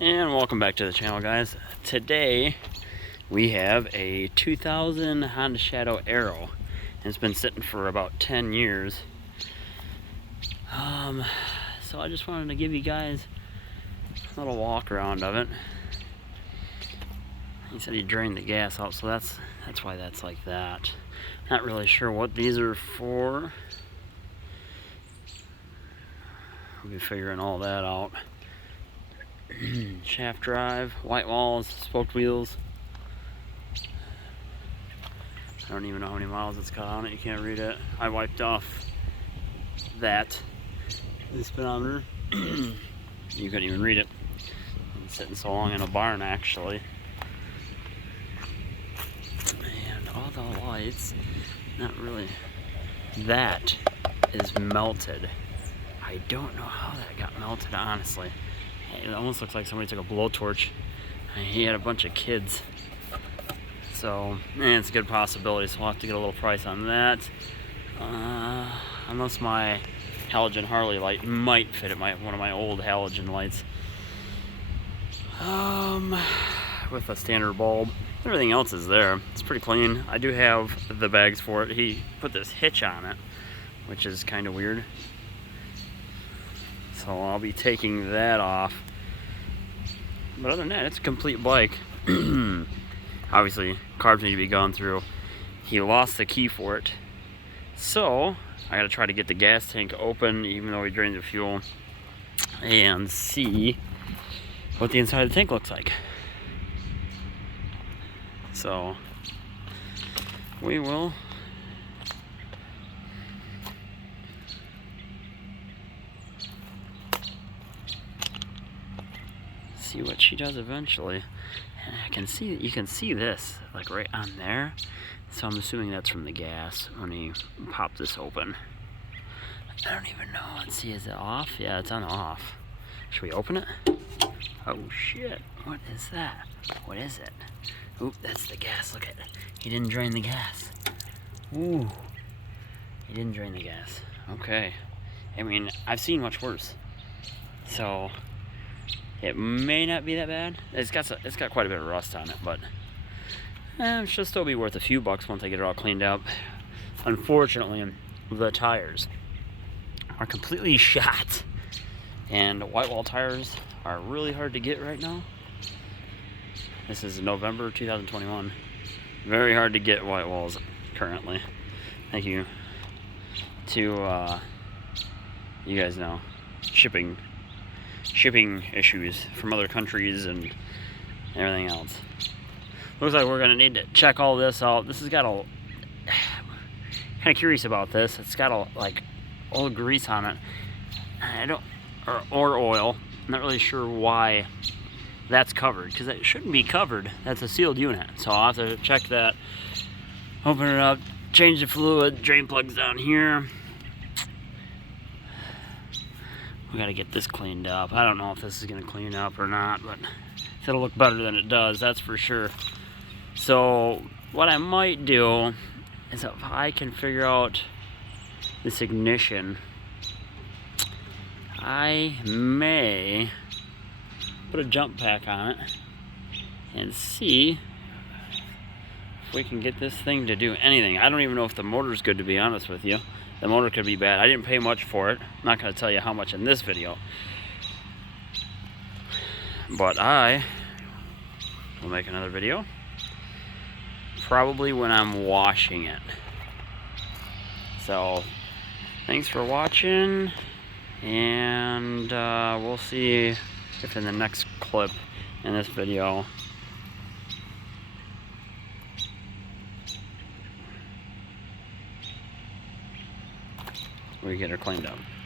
And welcome back to the channel, guys. Today we have a 2000 Honda Shadow Aero. It's been sitting for about 10 years. So I just wanted to give you guys a little walk around of it. He said he drained the gas out, so that's why that's like that. Not really sure what these are for. We'll be figuring all that out. Shaft drive, white walls, spoked wheels. I don't even know how many miles it's got on it. You can't read it. I wiped off the speedometer. You couldn't even read it. Been sitting so long in a barn, actually. And all the lights, not really. That is melted. I don't know how that got melted, honestly. It almost looks like somebody took a blowtorch and he had a bunch of kids. So, it's a good possibility, so we'll have to get a little price on that. Unless my halogen Harley light might fit at one of my old halogen lights. With a standard bulb. Everything else is there. It's pretty clean. I do have the bags for it. He put this hitch on it, which is kind of weird. So I'll be taking that off. But other than that, it's a complete bike. Obviously, carbs need to be gone through. He lost the key for it. So I gotta try to get the gas tank open, even though he drained the fuel, and see what the inside of the tank looks like. So we will see what she does eventually. And I can see, you can see this like right on there. So I'm assuming that's from the gas when he popped this open. I don't even know. Let's see, is it off? Yeah, it's on off. Should we open it? Oh shit, what is that? What is it? Oop, that's the gas. Look at it. He didn't drain the gas. Ooh, he didn't drain the gas. Okay. I mean, I've seen much worse. So it may not be that bad. It's got quite a bit of rust on it, but it should still be worth a few bucks once I get it all cleaned up. Unfortunately, the tires are completely shot, and white wall tires are really hard to get right now. This is November 2021. Very hard to get white walls currently. Thank you to you guys know, shipping issues from other countries and everything else. Looks like we're gonna need to check all this out. This has got a kind of curious about this. It's got a like old grease on it. I don't or oil. I'm not really sure why that's covered, because it shouldn't be covered. That's a sealed unit, so I'll have to check that. Open it up, change the fluid, drain plugs down here. We gotta get this cleaned up. I don't know if this is gonna clean up or not, but it'll look better than it does, that's for sure. So what I might do is, if I can figure out this ignition, I may put a jump pack on it and see if we can get this thing to do anything. I don't even know if the motor's good, to be honest with you. The motor could be bad. I didn't pay much for it. I'm not going to tell you how much in this video, but I will make another video probably when I'm washing it. So thanks for watching, and we'll see if in the next clip in this video we get her cleaned up.